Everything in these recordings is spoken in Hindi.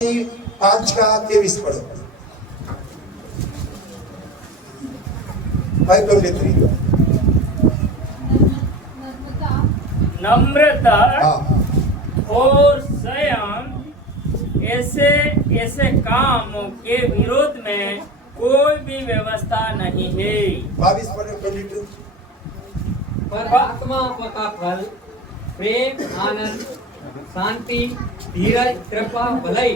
5 का 23 पढ़ो। 5:23 नम्रता हाँ और संयम ऐसे ऐसे कामों के विरोध में कोई भी व्यवस्था नहीं है। 22 पढ़ो 22 पर आत्मा का फल प्रेम, आनंद, शांति, धीरज, कृपा, भलाई,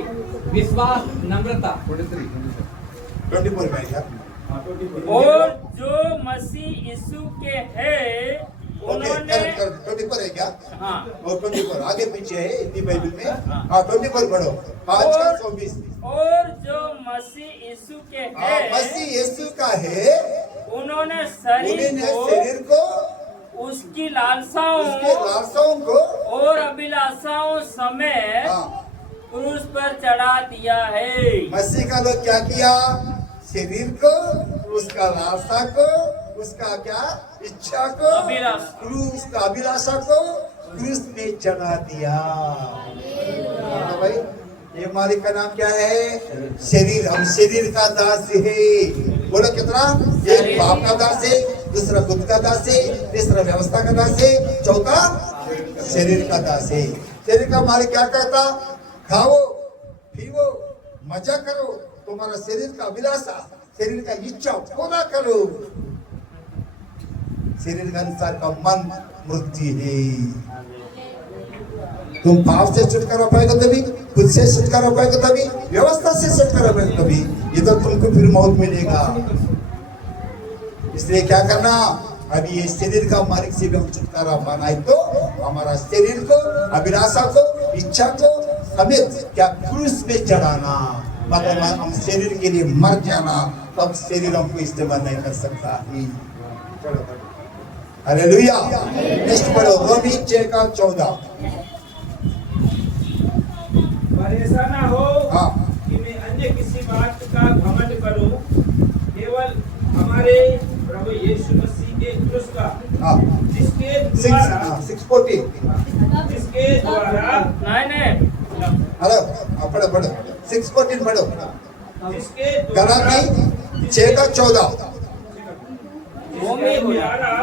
विश्वास, नम्रता। 24 में क्या और जो मसीह यीशु के हैं उन्होंने 24 है क्या हाँ और 24 आगे पीछे है हिंदी बाइबल में। हाँ 24 पढ़ो 5 का 24 और जो मसीह यीशु के हैं मसीह यीशु का है उन्होंने शरीर शरीर को उसकी उसके लालसाओं लालसाओं को और अभिलाषाओं समेत क्रूस पर चढ़ा दिया है। मसीह का लोग क्या किया? शरीर को, उसका लालसा को, उसका क्या इच्छा को, क्रूस का अभिलाषा को क्रूस में चढ़ा दिया। तो भाई ये मालिक का नाम क्या है? शरीर। हम शरीर का दास है। बोलो कितना? एक पाप का दास है, दूसरा खुद का दास है, तीसरा व्यवस्था का दास है, चौथा शरीर का दास है। शरीर का मालिक क्या कहता? खाओ पीओ मजा करो, तुम्हारा शरीर का अभिलाषा, शरीर का इच्छा पूरा करो। शरीर के अनुसार का मन मृत्यु है। तुम पाप से छुटकारा पाएगा तभी, खुद से छुटकारा पाएगा तभी, व्यवस्था से छुटकारा पाएगा तभी, इधर तुमको फिर मौत मिलेगा। इसलिए क्या करना? अभी ये शरीर का मालिक से भी हम छुटकारा पाना है तो हमारा शरीर को, अभिलाषा को, इच्छा को समेत क्या क्रूस पे चढ़ाना, मतलब हम शरीर के लिए मर जाना, तब शरीर हमको इस्तेमाल नहीं कर सकता। हालेलुया। नेक्स्ट पढ़ो रोमी 6 का 14। पर ऐसा ना हो हाँ कि मैं अन्य किसी बात का घमंड करूं, केवल हमारे प्रभु यीशु मसीह के क्रूस का, हाँ जिसके द्वारा 6:14 नहीं हेलो पढ़ो पढ़ो 6:14 पढ़ो। जिसके गलाती 6 का 14। जिसके द्वारा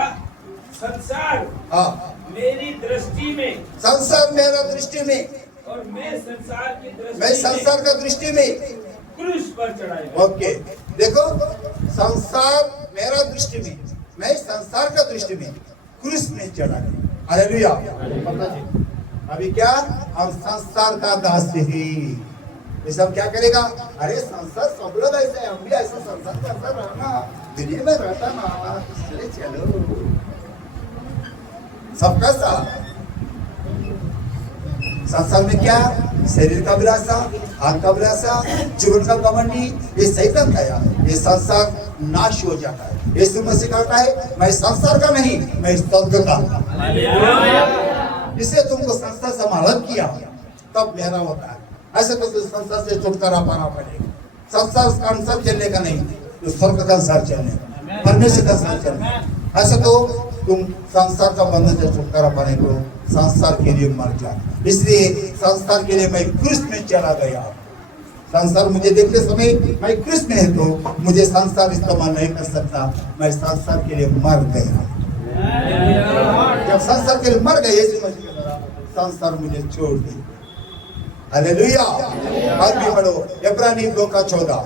संसार हाँ मेरी दृष्टि में संसार मेरा दृष्टि में, और मैं संसार की मैं दृष्टि संसार का दृष्टि में। क्रूस पर चढ़ाया। ओके देखो, संसार मेरा दृष्टि में, मैं संसार का दृष्टि में क्रूस में चढ़ा गया। हालेलुया। अभी क्या? हम संसार का दास है। ये सब क्या करेगा? अरे संसार सब लोग ऐसे है, हम भी ऐसा संसार करता रहना, दुनिया में रहता ना, चले चलो सबका साथ। संसार में क्या? शरीर का अभिलाषा, हाथ का अभिलाषा, जीवन का घमंडी, ये शैतान का यार। ये संसार नाश हो जाता है। यीशु मसीह कहता है मैं संसार का नहीं, मैं स्वर्ग का। इससे तुमको संसार से अलग किया तब मेरा होता है। ऐसे तो संसार से छुटकारा पाना पड़ेगा। संसार का अनुसार चलने का नहीं, तो स्वर्ग का अनुसार चलने, परमेश्वर का अनुसार चलने। ऐसे तो तुम संसार का बंधन से छुटकारा पाने को संसार के लिए मर जा। इसलिए संसार के लिए मैं क्रूस में चला गया। संसार मुझे देखते समय मैं क्रूस में है तो मुझे संसार इस्तेमाल नहीं कर सकता। मैं संसार के लिए मर गया। जब संसार के लिए मर गए यीशु मसीह के द्वारा संसार मुझे छोड़ दी। हालेलुया। आज भी पढ़ो इब्रानी 2 का 14।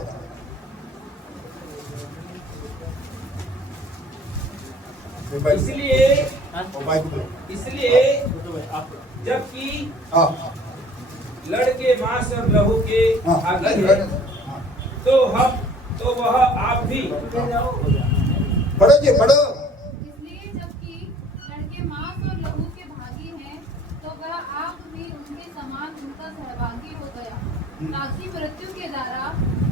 इसलिए जबकि लड़के मांस और लहू के भागी है, तो वह आप भी पढ़ो जी पढ़ो। इसलिए जबकि लड़के मांस और लहू के भागी हैं, तो वह आप भी उनके समान उनका सहभागी हो गया, ताकि मृत्यु के द्वारा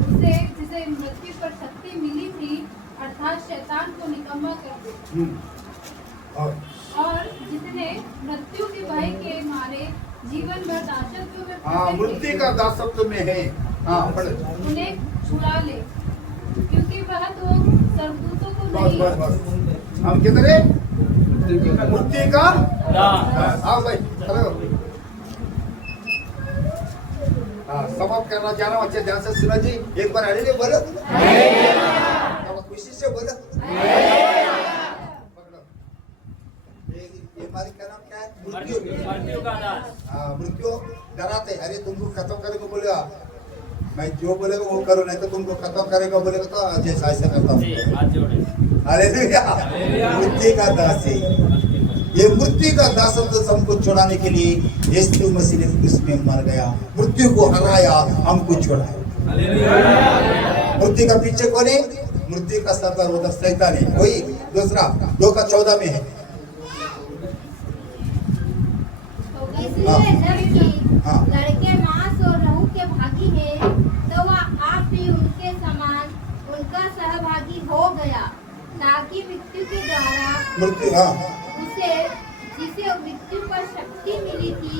उसे जिसे मृत्यु पर शक्ति मिली थी, अर्थात शैतान को निकम्मा कर दे, और जितने मृत्यु के भय के मारे जीवन भर दासत्व में फंसे मृत्यु थे, का दासत्व में है। उन्हें छुड़ा ले, क्योंकि वह तो स्वर्गदूतों को बस नहीं बस बस हम कितने मृत्यु का हाँ भाई चलो। हाँ, समाप्त करना चाह रहा हूँ, अच्छे ध्यान से सुना जी। एक बार हालेलुया बोलो, अब खुशी से बोलो। पकड़ो। ये मालिक का नाम क्या है? मृत्यु। मृत्यु का दास। हाँ, मृत्यु डराते, अरे तुमको खत्म करेगा बोलेगा, मैं जो बोलेगा वो करो, नहीं तो तुमको खत्म करेगा बोलेगा तो जैसा ऐसा करता हूँ। जी, हाथ जोड़े। हालेलुया। मृत्यु का दास है ये, मृत्यु का दासत्व हमको छुड़ाने के लिए यीशु मसीह ने क्रूस में मर गया, मृत्यु को हराया, हमको छुड़ाया। मृत्यु का पीछे कौन है? मृत्यु का सरदार उधर शैतान है। वही दूसरा 2:14 में है। इसलिए जबकि हाँ। लड़के मांस और लहू के भागी हैं, तो वह आप भी उनके समान उनका सहभागी हो गया, ताकि मृत्यु के द्वारा मृत्यु, हाँ, उसे जिसे मृत्यु पर शक्ति मिली थी,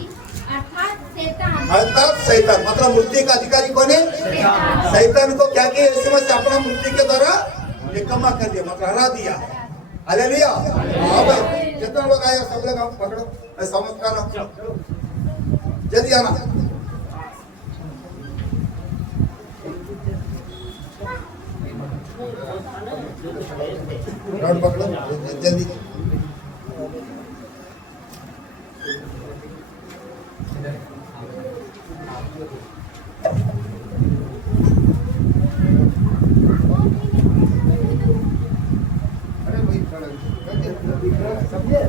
अर्थात शैतान मतलब मृत्यु का अधिकारी कौन है? शैतान को क्या किया? यीशु मसीह अपना मृत्यु के द्वारा निकम्मा कर दिया, मतलब हरा दिया। हालेलुया। हाँ भाई, कितना लोग आए? सब लोग हम पकड़ो, मैं समझ कर रहा हूँ, जल्दी आना। रॉड पकड़ो जल्दी। अरे भाई समझे?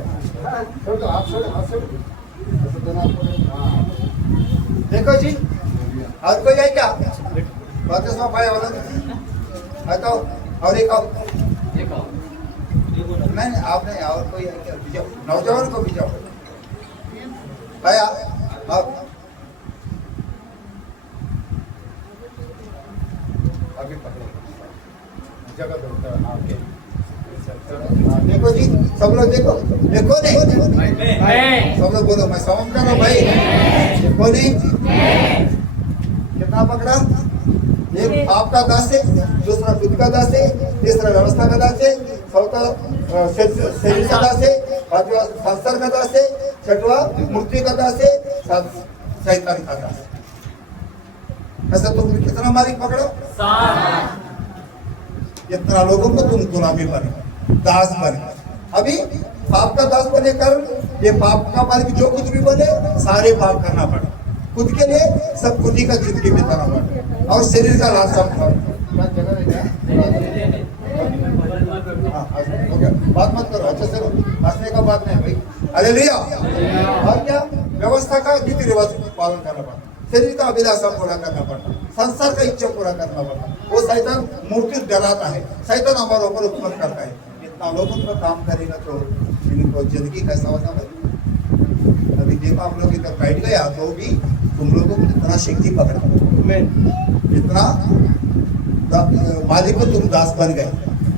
छोड़ दो, आप छोड़ो, आप छोड़ो। ऐसे दोनों आपको, हाँ। देखो जी, और कोई है क्या? बत्तीसवां पाया वाला है तो, और एक आओ। नहीं आप नहीं, और कोई है क्या? भिजाओ, नौजवान को भिजाओ। भाई आप अभी पकड़ो, जगह दो। देखो जी, सब लोग देखो, देखो नहीं, सब लोग बोलो, मैं समझ कर रहा हूँ भाई। देखो नहीं, कितना पकड़ा? एक आपका दास है, दूसरा बुद्ध का दास है, तीसरा व्यवस्था का दास है, चौथा शरीर का दास है, पांचवा संसार का दास है, छठवा मूर्ति का दास है, सात शैतान का दास। ऐसा तुम कितना मालिक पकड़ो? 7। इतना लोगों को तुम गुलामी बने, दास बने। अभी पाप का दास बने कर ये पाप का मालिक जो कुछ भी बने, सारे पाप करना पड़े, खुद के लिए सब खुद ही का जिंदगी बिताना पड़े, और शरीर का लाभ सब बात मत करो, अच्छे से हंसने का बात नहीं भाई। हालेलुया। और क्या? व्यवस्था का रीति रिवाज पालन करना पड़ता, शरीर का अभिलाषा पूरा करना पड़ता, संसार का इच्छा पूरा करना पड़ता। वो शैतान मूर्ति डराता है, शैतान हमारे ऊपर हुक्म करता है। इतना लोगों का काम करेगा तो इनको जिंदगी कैसा होता है? अभी देखो आप लोग इधर बैठ गया तो भी तुम लोगों को इतना शक्ति पकड़ा, इतना मालिक को तुम दास बन गए,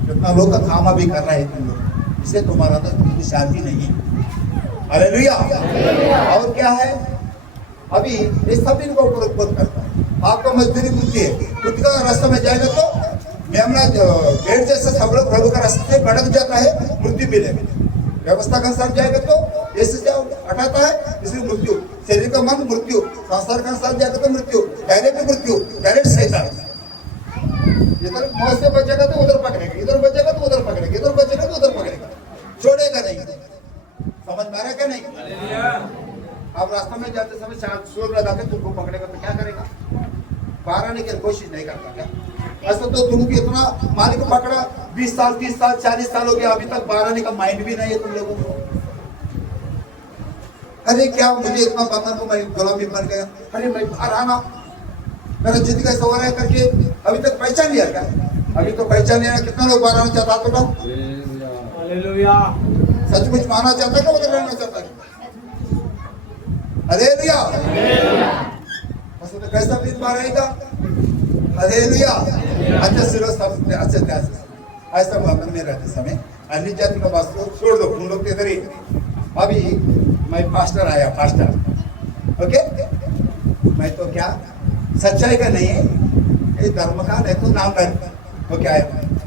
इतना लोग का काम अभी कर रहा है तुम लोग, इससे तुम्हारा तो तुमको शांति नहीं है। हालेलुया। और क्या है? अभी इस सब इनको ऊपर उपयोग करता है। आपका मजदूरी बुद्धि है, खुद का रास्ते में जाएगा तो मेमना भेड़ जैसे सब लोग प्रभु का रास्ते से भटक जाता है, मृत्यु मिलेगी। व्यवस्था का साथ जाएगा तो ऐसे क्या हटाता है? इसलिए मृत्यु, शरीर का मन मृत्यु, संसार का साथ जाएगा तो मृत्यु, डायरेक्ट मृत्यु, डायरेक्ट शैतान। इधर मौत से बचेगा तो उधर पकड़ेगा, इधर बचेगा तो उधर पकड़ेगा, इधर बचेगा तो उधर पकड़ेगा, छोड़ेगा नहीं। समझ में आ रहा क्या? नहीं। आप रास्ते में जाते समय शोर लगा के तुमको पकड़ेगा तो क्या करेगा? बाहर आने की कोशिश नहीं करता क्या? ऐसा तो तुमको इतना मालिक को पकड़ा 20 साल 30 साल 40 साल हो गया, अभी तक बाहर आने का माइंड भी नहीं है तुम लोगों को। अरे क्या मुझे इतना बंधन को मैं गुलामी बन गया, अरे मैं बाहर आना, मेरा जिंदगी ऐसा हो रहा है करके अभी तक पहचान लिया क्या? अभी तो पहचान लिया। कितना लोग बाहर आना चाहता तो सचमुच माना चाहता है, उधर रहना चाहता है? हालेलुया। तो कैसा प्रीत बाहर आएगा? हालेलुया। अच्छा सिरो सब अच्छे ध्यान से ऐसा भवन में रहते समय अन्य जाति का बात छोड़ दो, तुम लोग इधर ही। अभी मैं पास्टर आया, पास्टर ओके, मैं तो क्या सच्चाई का नहीं है, ये धर्म का नहीं तो नाम का वो क्या है।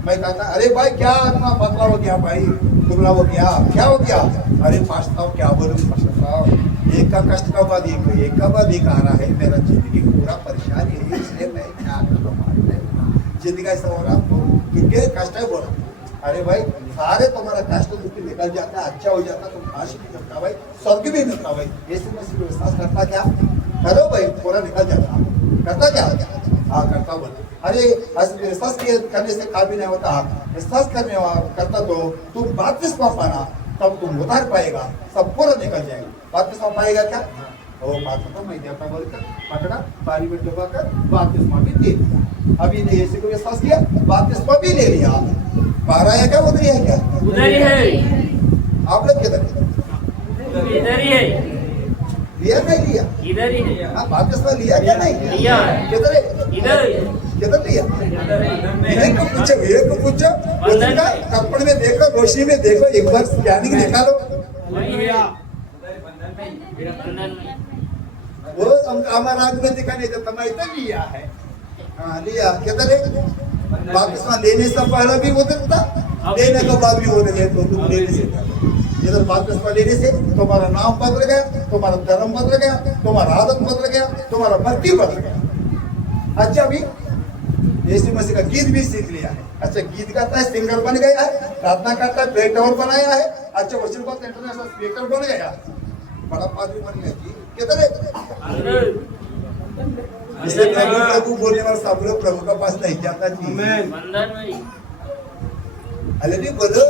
मैं कहता अरे भाई क्या इतना पतला हो गया, भाई दुबला हो गया, क्या हो गया? अरे पास्टर साहब क्या बोलूं, पास्टर साहब एक एक का कष्ट का बाद एक का बाद एक आ रहा है। मेरा जिंदगी पूरा परेशानी है, इसलिए मैं क्या करूं जिंदगी ऐसा हो रहा क्योंकि कष्ट है बोला। अरे भाई सारे तुम्हारा कष्ट दुख निकल जाता है, अच्छा हो जाता, तुम काश भी करता भाई, स्वर्ग भी मिलता भाई। यीशु मसीह को विश्वास करता क्या करो भाई, पूरा निकल जाता। करता क्या हाँ करता बोला। अरे विश्वास करने से काबिल नहीं होता, विश्वास करने करता तो तुम बपतिस्मा पाना, तब तुम उधार पाएगा, सब पूरा निकल जाएगा। बपतिस्मा पाएगा क्या वो बात तो मैं देता बोलकर पकड़ा, पानी में डुबा कर बपतिस्मा भी दे दिया। अभी ने यीशु को विश्वास किया, बपतिस्मा भी ले लिया। बाहर आया क्या उधर ही है क्या? उधर ही है। आप लोग किधर? इधर ही है। लिया नहीं लिया? इधर ही है। हाँ बपतिस्मा लिया क्या नहीं? लिया। किधर है? इधर किधर लिया? एक को पूछो कपड़े में देखो, रोशनी में देखो, एक बार स्कैनिंग निकालो। वही है बंधन में। वो हमारा आग में दिखा नहीं देता, मैं इधर लिया है। हाँ लिया किधर है? बपतिस्मा लेने से पहले भी उधर था, लेने के बाद भी उधर है। तो तुम लेने से इधर बपतिस्मा लेने से तुम्हारा नाम बदल गया, तुम्हारा धर्म बदल गया, तुम्हारा आदत बदल गया, तुम्हारा भक्ति बदल गया। अच्छा भी यीशु मसीह का गीत भी सीख लिया है। अच्छा गीत गाता है, सिंगर बन गया है, प्रार्थना करता है, प्ले टावर बनाया है। अच्छा वर्षन बाद इंटरनेशनल स्पीकर बन गया, बड़ा पादरी बन गया जी। किधर है? इसलिए प्रभु प्रभु बोलने वाला सब लोग प्रभु का पास नहीं जाता जी। बंधन में। हालेलुया बोलो।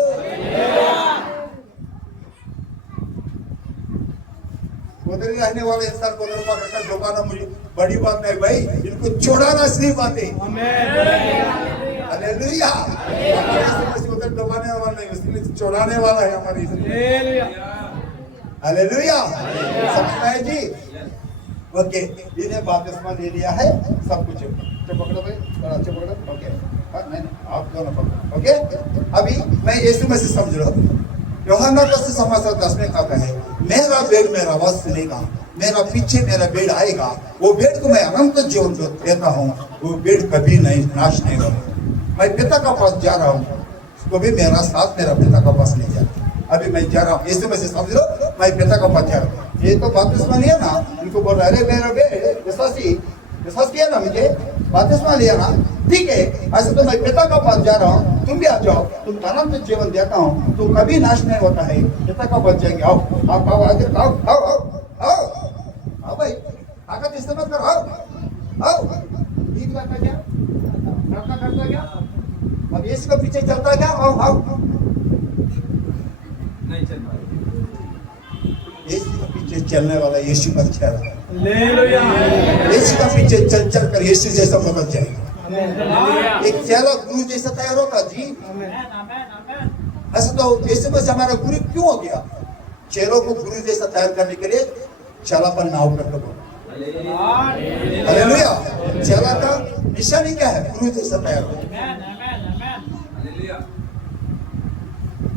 उधर रहने वाले इंसान को उधर पकड़कर झोंकाना मुझे बड़ी बात नहीं भाई, इनको छोड़ाना असली बात है। हालेलुया। उधर डुबाने वाला नहीं, उसके छोड़ाने वाला है हमारी। हालेलुया। समझना है जी। ओके इन्हें बपतिस्मा ले लिया है, सब कुछ पकड़ो भाई, अच्छे पकड़ो। ओके नहीं आप दोनों पकड़ो। ओके अभी मैं यीशु मसीह समझ रहा हूँ। यूहन्ना 10:10 में कहता है मेरा भेड़ मेरा आवाज सुनेगा, मेरा पीछे मेरा भेड़ आएगा, वो भेड़ को मैं अनंत जीवन देता हूँ, वो भेड़ कभी नहीं नाश नहीं होगा। मैं पिता का पास जा रहा हूँ, उसको भी मेरा साथ मेरा पिता का पास नहीं जाता। अभी मैं जा रहा हूँ, यीशु मसीह समझ लो, मैं पिता का पास जा रहा हूँ। ये तो बपतिस्मा लिया ना, इनको बोल रहा है अरे मेरा भेड़ विश्वास किया ना, मुझे बपतिस्मा लिया ना, ठीक है। ऐसे तो मैं पिता का पास जा रहा हूँ, तुम भी आ जाओ, तुम अनंत जीवन देता हूँ, तुम कभी नाश नहीं होता है, पिता का पास जाएंगे। आओ आप आओ आगे आओ आओ आओ आओ भाई, ताकत इस्तेमाल करो, आओ आओ। गीत गाता क्या, प्रार्थना करता क्या, अब यीशु के पीछे चलता क्या? आओ आओ नहीं चल पाए। यीशु के पीछे चलने वाला यीशु का चेहरा, हालेलुया। यीशु का पीछे चल चल कर यीशु जैसा बदल जाएगा। एक चेहरा गुरु जैसा तैयार होता जी। ऐसा तो यीशु मसीह हमारा गुरु क्यों हो गया? चेहरों को गुरु जैसा तैयार करने के लिए चेलापन नाव करके बोला। हालेलुया। चेला का निशानी क्या है? गुरु जैसा तैयार हो।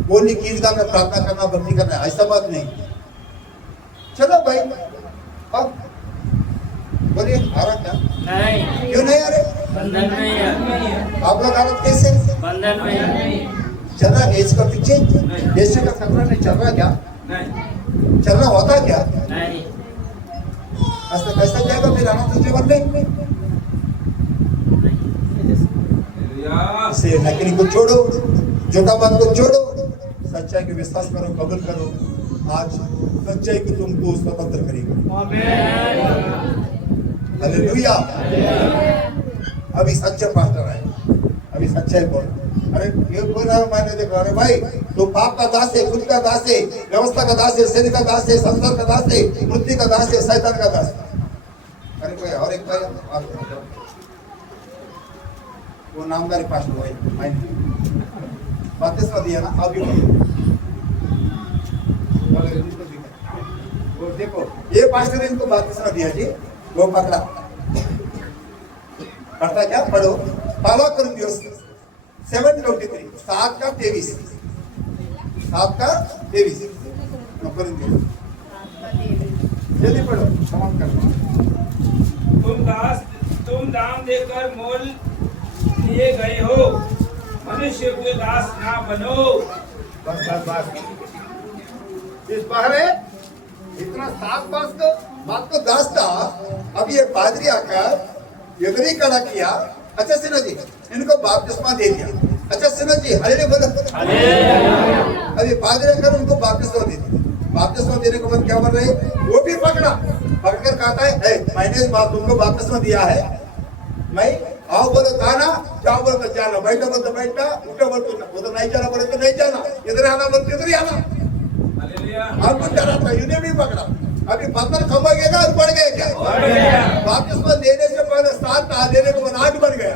वो नहीं गीत गाकर प्रार्थना करना, भक्ति करना, ऐसा बात नहीं। चलो भाई अब बोलिए आ रहा क्या? नहीं। क्यों नहीं आ रहे? बंधन में है। आप लोग हालत कैसे? बंधन में है। चल रहा है इसका पीछे, देश का खतरा नहीं चल रहा क्या? नहीं चल रहा होता क्या? नहीं। ऐसा कैसा जाएगा फिर अनंत जीवन में? से नकली को छोड़ो, झूठा बात को छोड़ो, सच्चाई को विश्वास करो, कबूल करो। आज सच्चाई को तुमको स्वतंत्र करेगा। हालेलुया। अभी सच्चा पास्टर है, अभी सच्चाई बोल। अरे ये बोल रहा हूँ, मैंने देखा अरे भाई तो पाप का दास है, खुद का दास है, व्यवस्था का दास है, शरीर का दास है, संसार का दास है, मृत्यु का दास है, शैतान का दास है। अरे कोई और एक भाई वो नामदारी पास्टर भाई बपतिस्मा दिया ना, अभी वो देखो ये पास्टर ने इनको बपतिस्मा दिया जी, वो पकड़ा पढ़ता क्या? पढ़ो पहला कुरिन्थियों 7:23 7 का 23 जल्दी पढ़ो, समाप्त करो। तुम दाम देकर मोल लिए गए हो, मनुष्य के दास ना बनो। बस इस बाहर है इतना सात बात को दास्ता। अब ये पादरी आकर एग्री खड़ा किया। अच्छा सिन्हा जी, इनको बपतिस्मा दे दिया। अच्छा सिन्हा जी, हालेलुया बोलो। अभी पादरी आकर उनको बपतिस्मा दे दिया। बपतिस्मा देने के बाद क्या बन रहे, वो भी पकड़कर कहता है मैंने तुमको बपतिस्मा दिया है, मैं आओ बोलो जाना, जाओ बोलो तो जाना, बैठो बोलो तो बैठना, उठो बोलो तो नहीं जाना, बोले तो नहीं जाना, इधर आना बोलो तो इधर ही आना। आपको डरा था, इन्हें भी पकड़ा। अभी पत्थर कम हो गया और बढ़ गया क्या? बपतिस्मा देने से पहले 7 था, देने के बाद 8 बन गया।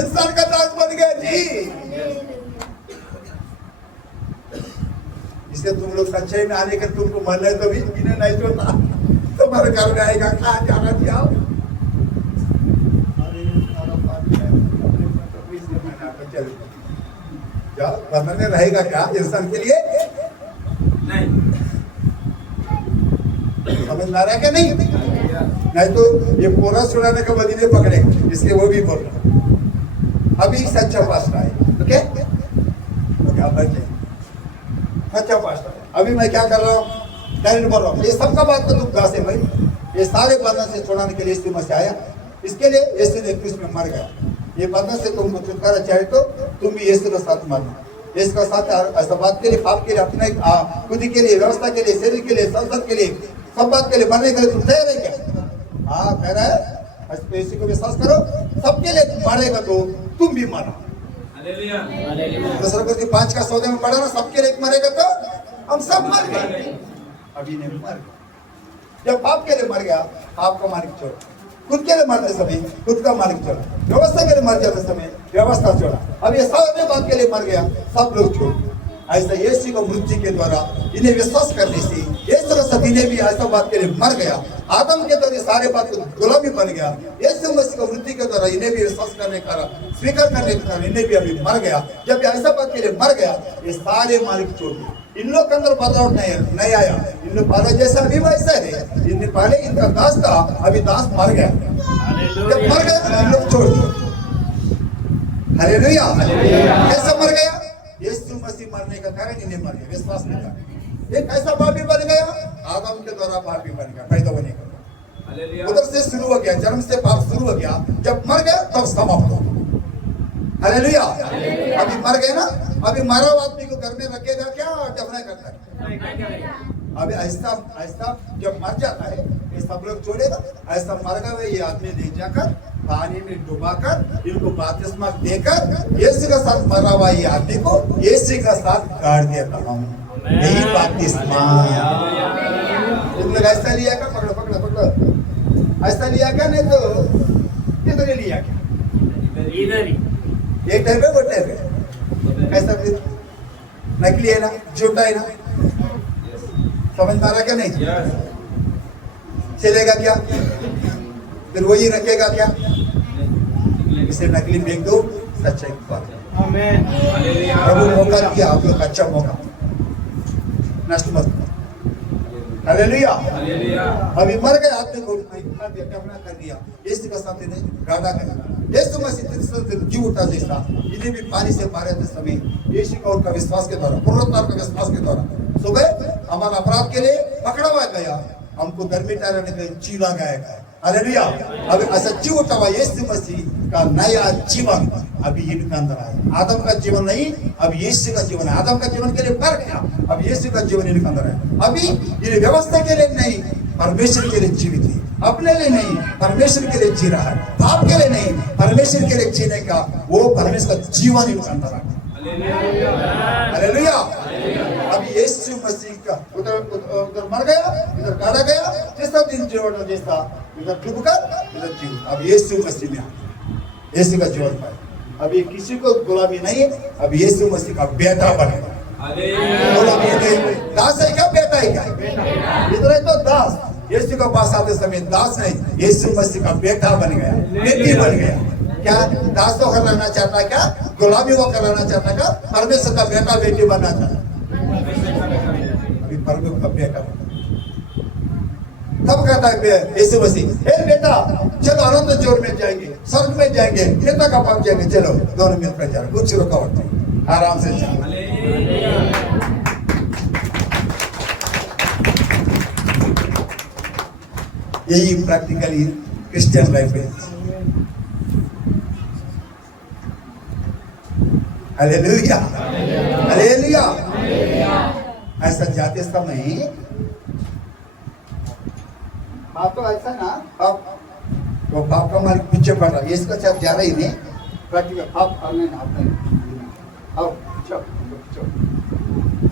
इंसान का दास बन गया जी। इससे तुम लोग सच्चाई में आने के तुमको मन है तो भी इन्हें नहीं छोड़ता, तुम्हारे घर में आएगा, कहाँ जाना चाहो। वर्णन रहेगा क्या इंसान के लिए? नहीं। समझ आ रहा है क्या? नहीं तो ये पूरा सुनाने के बाद इन्हें पकड़े, इसलिए वो भी बोल रहा। अभी सच्चा पास्टर है, ओके? क्या बचे सच्चा पास्टर है। अभी मैं क्या कर रहा हूँ, डायरेक्ट बोल रहा हूँ। ये सबका बात तो दुख दास है भाई। ये सारे बंधन से छुड़ाने के लिए यीशु मसीह आया। इसके लिए यीशु ने क्रूस में मर गया। ये बंधन से तुमको छुटकारा चाहिए तो तुम भी यीशु के साथ मरना। इसका साथ ऐसा बात के लिए, पाप के लिए, अपने खुद के लिए, व्यवस्था के लिए, शरीर के लिए, संसद के लिए, सब बात के लिए मरने के लिए तुम तैयार है क्या? हाँ कह रहा है, इसी को विश्वास करो, सबके लिए तुम मरेगा तो तुम भी मरो। दूसरा कोई 5 का सौदे में पड़ा ना, सबके लिए मरेगा तो हम सब मर गए। अभी नहीं मर गए। जब पाप के लिए मर गया, पाप का मालिक छोड़, खुद के लिए मरते समय खुद का मालिक छोड़ा, व्यवस्था के लिए मर जाते समय व्यवस्था छोड़ा, अब ये सब अपने बात के लिए मर गया, सब लोग छोड़। ऐसा यीशु को मृत्यु के द्वारा इन्हें विश्वास करने से यीशु सती ने भी ऐसा बात के लिए मर गया। आदम के द्वारा सारे बात को गुलामी बन गया। यीशु मसीह को मृत्यु के द्वारा इन्हें भी विश्वास करने का स्वीकार करने के कारण इन्हें भी अभी मर गया। जब ऐसा बात के लिए मर गया, ये सारे मालिक छोड़ दिए। इन लोग के अंदर बदलाव नहीं आया। इन लोग पहले जैसा अभी वैसा है। इन पहले इनका दास था, अभी दास मर गया। जब मर गया तो इन लोग छोड़ दिए। हालेलुया। कैसे मर गया? यीशु मसीह मरने का कारण इन्हें मर गया, विश्वास नहीं था। एक ऐसा पापी बन गया, आदम के द्वारा पापी बन गया, पैदा होने का। उधर से शुरू हो गया, जन्म से पाप शुरू हो गया। जब मर गया तब समाप्त हो। हालेलुया। अभी मर गए ना, अभी मरा हुआ आदमी को घर में रखेगा क्या, दफना करता है? अभी ऐसा जब मर जाता है ये सब लोग छोड़ेगा। ऐसा मर गए ये आदमी ले जाकर पानी में डुबाकर इनको बपतिस्मा देकर यीशु के साथ मरा हुआ ये आदमी को यीशु के साथ गाड़ देता हूँ। यही बपतिस्मा। तुम लोग ऐसा लिया क्या? पकड़ो ऐसा लिया क्या? नहीं तो किधर लिया क्या? इधर ही एक टाइम पे वो टाइम पे कैसा फिर नकली है ना, झूठा है ना, समझ में आ रहा क्या? नहीं चलेगा क्या? फिर वही रखेगा क्या? इसे नकली फेंक दो, सच्चाई की बात। प्रभु मौका दिया, आप लोग अच्छा मौका नष्ट मत। हालेलुया। अभी मर गए आदमी को कर दिया, यीशु का साथ इन्हें गाड़ा कर यीशु मसीह जी उठा जैसा इन्हें भी पानी से मारे थे समय यीशु का उनका विश्वास के द्वारा, पुनरुत्थान का विश्वास के द्वारा सुबह हमारा अपराध के लिए पकड़ा हुआ गया, हमको गर्मी ठहराने के लिए जीवा गया। हालेलुया। अभी ऐसा जी उठा हुआ यीशु मसीह का नया जीवन अभी इनके अंदर आया। आदम का जीवन नहीं, अब यीशु का जीवन है। आदम का जीवन के लिए मर गया, अब यीशु का जीवन इनके अंदर है। अभी ये व्यवस्था के लिए नहीं, परमेश्वर के लिए जीवित है। अपने लिए नहीं, परमेश्वर के लिए जी रहा है। पाप के लिए नहीं, परमेश्वर के लिए जीने का वो परमेश्वर का जीवन इनके अंदर है। हालेलुया। अभी यीशु मसीह का उधर मर गया, इधर गाड़ा गया, जैसा दिन जीवन जैसा इधर डूबकर इधर जीवन। अब यीशु मसीह में यीशु का जीवन पाए। अभी किसी को गुलामी नहीं है, अब यीशु मसीह का बेटा बनेगा। गुलामी नहीं, दास है क्या, बेटा है क्या? इधर है तो दास, यीशु के पास आते समय दास नहीं, यीशु मसीह का बेटा बन गया, बेटी बन गया। क्या दास होकर रहना चाहता है क्या? गुलामी होकर रहना चाहता है क्या? परमेश्वर का बेटा बेटी बनना चाहता है। अभी परमेश्वर का बेटा बना। तब कहता है यीशु मसीह, हे बेटा चलो अनंत जीवन में जाएंगे, स्वर्ग में जाएंगे, पिता का पास जाएंगे, चलो दोनों मिलकर जाओ, कुछ रुकावट नहीं, आराम से चलो। यही प्रैक्टिकली क्रिश्चियन लाइफ है। Hallelujah, hallelujah. ऐसा जाते समय आप तो ऐसा ना, आप तो बाप का मालिक पीछे पड़ रहा है, इसका चाप जा रहा ही नहीं प्रैक्टिकल। आप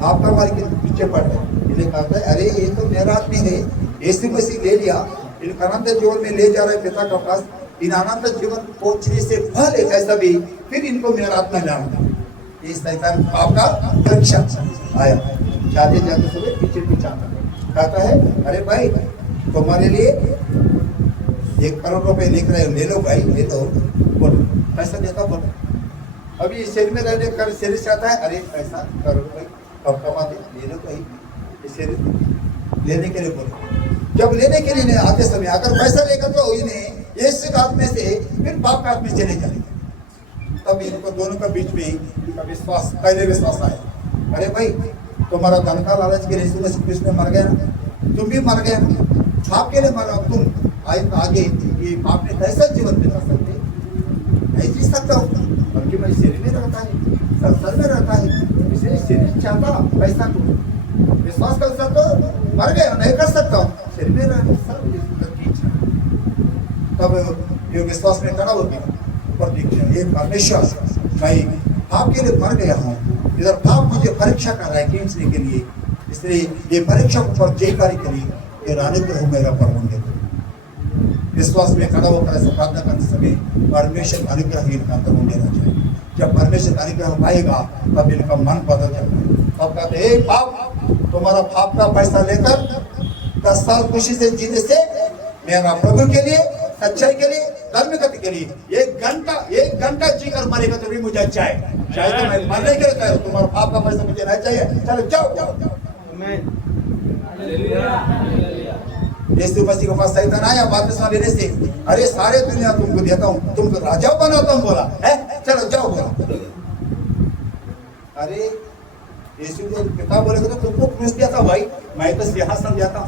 आपका मालिक पीछे पड़ रहा है, इन्हें कहता है अरे ये तो मेरा आदमी है, यीशु मसीह ले लिया, इनको अनंत जीवन में ले जा रहा है पिता का पास। इन अनंत जीवन पहुंचने से पहले कैसा भी फिर इनको मेरा आत्मा लाना। ये शैतान आपका परीक्षा आया, जाते जाते समय पीछे पीछे कहता है अरे भाई तुम्हारे लिए 1 करोड़ रुपए लिख रहे हो, ले लो भाई, ले लो। बोलो पैसा देता, बोलो। अभी शरीर में रहने का शरीर से आता है, अरे पैसा करो भाई, कब कमाते, ले लो भाई। शरीर लेने के लिए बोलो। जब लेने के लिए आते समय अगर पैसा लेकर तो इन्हें इस हाथ में से फिर बाप का हाथ में चले जाएंगे। तब इनको दोनों का बीच में इनका विश्वास, पहले विश्वास आया, अरे भाई तुम्हारा धन का लालच के लिए कृष्ण में मर गया ना, तुम भी मर गए, बाप के लिए मरा, तुम आगे ये बाप ने कैसा जीवन बिता सकते, नहीं जी सकता हूँ, बल्कि मैं शरीर में रहता है, संसार में रहता है, इसलिए शरीर चाहता पैसा को विश्वास कर सकता हूँ, मर गया नहीं कर सकता हूँ, शरीर में रहता तब ये विश्वास में खड़ा हो गया। पर ये परमेश्वर मैं बाप के लिए मर गया हूँ, इधर बाप मुझे परीक्षा कर रहा है खींचने के लिए, इसलिए ये परीक्षा पर जयकारी के लिए ये अनुग्रह मेरा पर होंगे। विश्वास में खड़ा होकर ऐसा प्रार्थना करते समय परमेश्वर अनुग्रह इनका अंदर होने लग जाए। जब परमेश्वर अनुग्रह पाएगा तब इनका मन बदल जाता है। तब कहते हे बाप, तुम्हारा बाप का पैसा लेकर 10 साल खुशी से जीने से मेरा प्रभु के लिए, सच्चाई के लिए, धर्म गति के लिए 1 घंटा जीकर मरेगा तो भी मुझे अच्छा है, चाहे तो मैं मरने के लिए तैयार हूं, तुम्हारा बाप का पैसा मुझे नहीं चाहिए, चलो जाओ जाओ जाओ। यीशु मसीह के पास शैतान आया बपतिस्मा लेने से, अरे सारे दुनिया तुमको देता हूँ, तुमको राजा बनाता हूँ, बोला है चलो जाओ बोला। अरे यीशु ने पिता बोलेगा तो तुमको क्रूस दिया था भाई, मैं तो सिंहासन दिया था,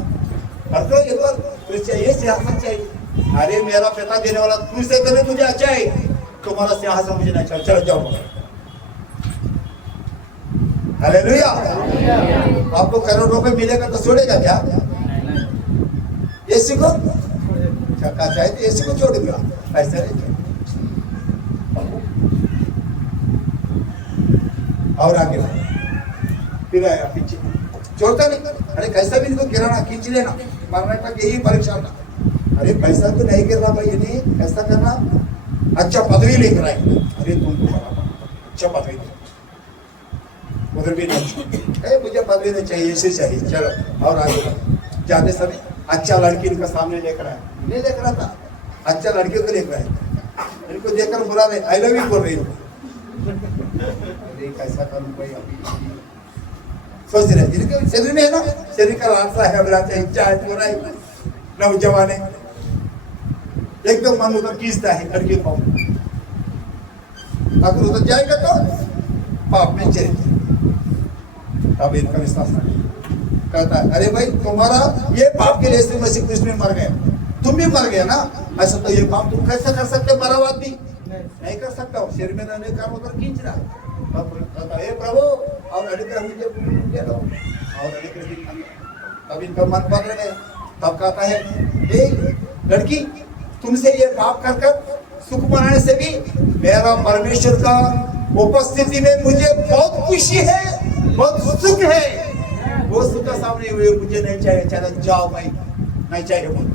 पर तो ये तो चाहिए सिंहासन चाहिए। अरे मेरा पिता देने वाला क्रूस से तो तुझे अच्छा है, तुम्हारा सिंहासन मुझे नहीं चाहिए, चलो जाओ। हालेलुया। आपको करोड़ रुपए मिलेगा तो छोड़ेगा क्या? यीशु को छक्का चाहे तो यीशु को छोड़ूंगा, ऐसा नहीं। और आगे फिर आया पीछे, छोड़ता नहीं, अरे कैसा भी इनको गिराना, खींच लेना, मारने तक यही परीक्षा था। अरे पैसा तो नहीं गिर रहा भाई, नहीं ऐसा करना, अच्छा पदवी लेकर आए, अरे तुमको अच्छा पदवी उधर भी नहीं, मुझे पदवी नहीं चाहिए, इसे चाहिए, चलो। और आगे जाते समय अच्छा लड़की इनका सामने लेकर आया, नहीं लेकर रहा था, अच्छा लड़कियों को लेकर आए, इनको देखकर बुला रहे, आई लव यू बोल रही हूँ, कैसा करूँ भाई। अभी सोच रहे जिनके शरीर में है ना, शरीर का लालसा है, अभिलाषा, इच्छा है, पूरा नौजवान है, एकदम मन उधर खींचता है लड़की को, अगर उधर जाएगा तो पाप में चले जाए। तब इनका विश्वास कहता है, अरे भाई तुम्हारा ये पाप के लिए यीशु मसीह क्रूस में मर गया, तुम भी मर गया ना, ऐसा तो ये पाप तुम कैसे कर सकते हो, मरा हुआ आदमी नहीं कर सकता हो, शरीर में रहने का उधर खींच रहा है। हे प्रभु और अनुग्रह मुझे दे दो, और अनुग्रह, तब इनका मन बदल गया। तब कहता है, हे लड़की, तुमसे ये पाप कर कर सुख मनाने से भी मेरा परमेश्वर का उपस्थिति में मुझे बहुत खुशी है, बहुत सुख है, वो सुख का सामने हुए मुझे नहीं चाहिए, चलो जाओ भाई, नहीं चाहिए बोल।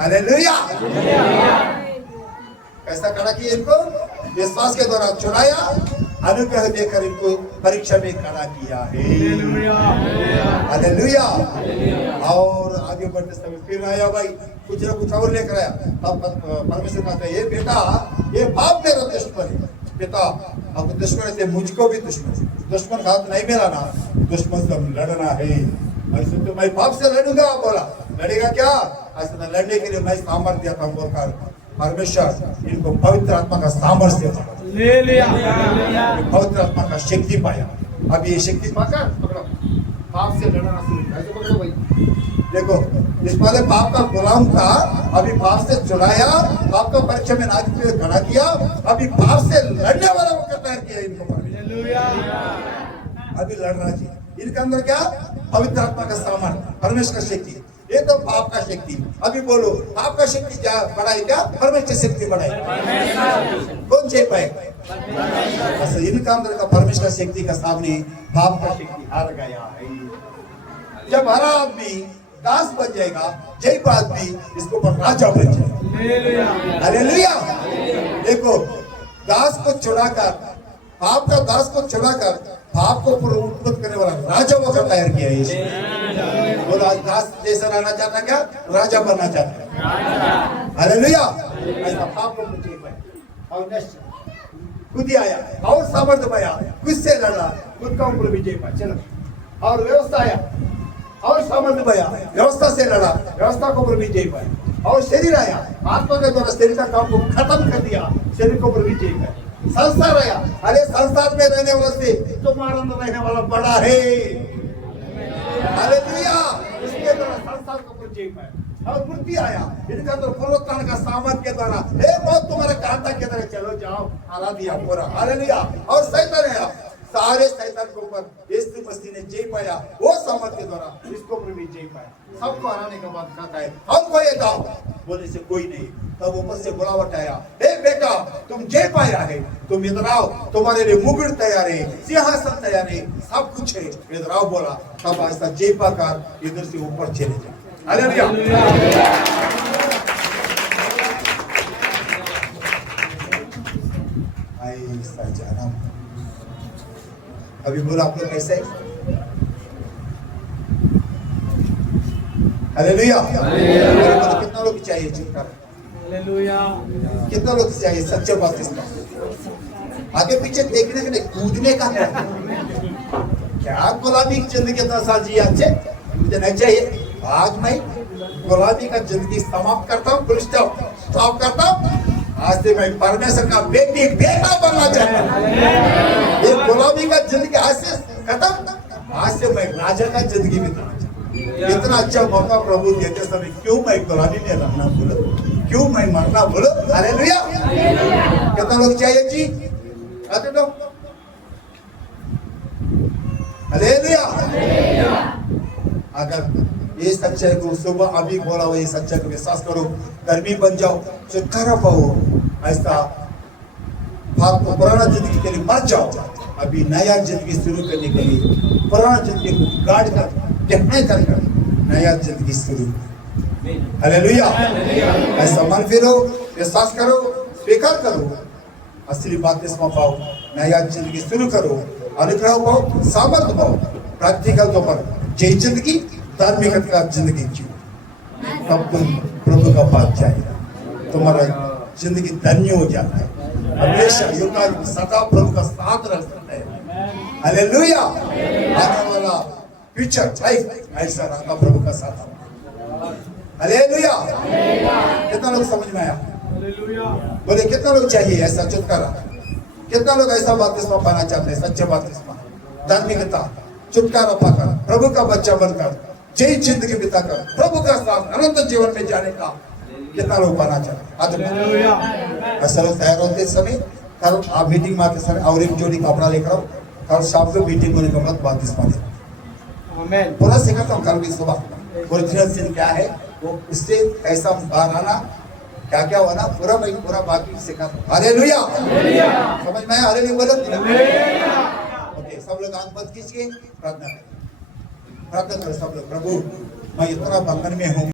हालेलुया। ऐसा करा कि इनको विश्वास के द्वारा चुराया, अनुग्रह देकर इनको परीक्षा में खड़ा किया है। हालेलुया। और आगे बढ़ते समय फिर आया भाई, कुछ ना कुछ और लेकर आया। तब परमेश्वर कहता है, ये बेटा, ये बाप मेरा दुश्मन है, पिता अब दुश्मन से मुझको भी दुश्मन का हाथ नहीं मिलाना, दुश्मन से लड़ना है। ऐसे तो मैं बाप से लड़ूंगा, बोला लड़ेगा क्या, ऐसा तो लड़ने के लिए मैं सामर्थ्य दिया था बोलकर परमेश्वर इनको पवित्र आत्मा का सामर्थ्य ले लिया, पवित्र आत्मा का शक्ति पाया। अब ये शक्ति पाकर बाप से लड़ना शुरू, ऐसे पकड़ो भाई, देखो, इस पहले पाप का गुलाम था, अभी पाप से छुड़ाया, पाप का परीक्षा में नाज पे खड़ा किया, अभी पाप से लड़ने वाला वो तैयार किया इनको परमेश्वर। अभी लड़ रहा जी, इनके अंदर क्या? पवित्र आत्मा का सामर्थ, परमेश्वर का शक्ति। ये तो पाप का शक्ति। अभी बोलो, पाप का शक्ति क्या बढ़ाई, क्या परमेश्वर शक्ति बढ़ाई? कौन जीत पाएगा? इनका अंदर का परमेश्वर शक्ति का सामने पाप का शक्ति हार गया है। जब हरा आदमी दास बन जाएगा, जय आदमी इसको पर राजा बन जाएगा। हालेलुया। देखो, दास को छुड़ाकर, पाप का दास को छुड़ाकर पाप को उत्पन्न करने वाला राजा वो तैयार किया है। वो दास जैसा रहना चाहता, क्या राजा बनना चाहता है। हालेलुया। ऐसा पाप को मुझे और नेक्स्ट खुद ही आया और सामर्थ्य पाया, खुद से लड़ा, खुद का ऊपर विजय पाया। चलो, और व्यवस्था आया और सामर्थ्य पाया, व्यवस्था से लड़ा, व्यवस्था को ऊपर विजय पाया। और शरीर आया, आत्मा के द्वारा शरीर का काम को खत्म कर दिया, शरीर को ऊपर विजय पाया। संसार आया, अरे संसार में रहने वाला से तुम्हारा अंदर रहने वाला बड़ा है। हालेलुया। इसके द्वारा संसार को ऊपर विजय पाया। और मूर्ति आया, इनके अंदर पुनरुत्थान का सामर्थ के द्वारा, हे मौत तुम्हारे कांटा के तरह चलो जाओ, हरा दिया पूरा। हालेलुया। और शैतान आया, सारे शैतान के ऊपर यीशु मसीह ने जय पाया, वो सामर्थ के द्वारा इसको ऊपर भी जय पाया। सबको हराने का बात कहता है, और कोई एक आओ, बोले से कोई नहीं। तब ऊपर से बुलावट आया, हे बेटा तुम जय पाया है, तुम इधर आओ, तुम्हारे लिए मुकुट तैयार है, सिंहासन तैयार है, सब कुछ है, इधर आओ बोला। तब ऐसा जय पाकर इधर से ऊपर चले जाए। हालेलुया। ऐसा जाना। अभी बोला आप लोग कैसे? हालेलुया। कितना लोग चाहिए छुटकारा? हालेलुया। कितना लोग चाहिए सच्चे बपतिस्मा? आगे पीछे देखने के नहीं, कूदने का है। क्या गुलाबी की जिंदगी कितना साल जी अच्छे? मुझे नहीं चाहिए। आज मैं गुलाबी का जिंदगी समाप्त करता हूँ, फुल स्टॉप स्टॉप करता हूँ। आज से मैं परमेश्वर का बेटी बेटा बनना चाहता हूँ। ये गुलाबी का जिंदगी आज से खत्म, आज से मैं राजा का जिंदगी बिताना चाहता हूँ। इतना अच्छा मौका प्रभु देते समय क्यों मैं गुलाबी में रहना बोलो, क्यों मैं मरना बोलो? हालेलुया। कितना लोग चाहिए जी? आते लोग? हालेलुया। अगर ये सच्चाई को सुबह अभी बोला हुआ, ये सच्चाई को विश्वास करो, गर्मी बन जाओ, छुटकारा पाओ। ऐसा बात को पुराना जिंदगी के लिए मत जाओ, अभी नया जिंदगी शुरू करने के लिए पुराना जिंदगी को गाड़ कर देखने कर नया जिंदगी शुरू। हालेलुया। ऐसा मन फिरो, विश्वास करो, स्वीकार करो, असली बात इसमें पाओ, नया जिंदगी शुरू करो, अनुग्रह पाओ, सामर्थ्य पाओ, प्रैक्टिकल तौर पर जय जिंदगी, धार्मिकता का जिंदगी जियो, तब तुम प्रभु का पास जाएगा, तुम्हारा जिंदगी धन्य हो जाता है। हमेशा युगायुग सदा प्रभु का साथ रह सकता है। हालेलुया। आने वाला फ्यूचर लाइफ ऐसा रहता प्रभु का साथ। हालेलुया। कितना लोग समझ में आया? बोले कितना लोग चाहिए ऐसा छुटकारा? कितना लोग ऐसा बपतिस्मा पाना चाहते हैं? सच्चा बपतिस्मा, धार्मिकता, छुटकारा पाकर, प्रभु का बच्चा बनकर, जय जिंदगी बिताकर, प्रभु का साथ अनंत जीवन में जाने का कितना लोग पाना चाहते हैं? ऐसा लोग तैयार होते समय, कल आप मीटिंग में आते समय और एक जोड़ी कपड़ा लेकर आओ, कल शाम को मीटिंग होने के बाद बपतिस्मा दे। पूरा सिखाता हूँ कल भी सुबह। ओरिजिनल सीन क्या है वो, उससे ऐसा बाहर आना, क्या क्या होना, पूरा मैं पूरा बाकी सिखाता हूँ। हालेलुया। समझ में आया? हालेलुया बोलो। ओके, सब लोग आंख बंद कीजिए, प्रार्थना करें। प्रार्थना करें सब लोग। प्रभु मैं इतना बंधन में हूँ,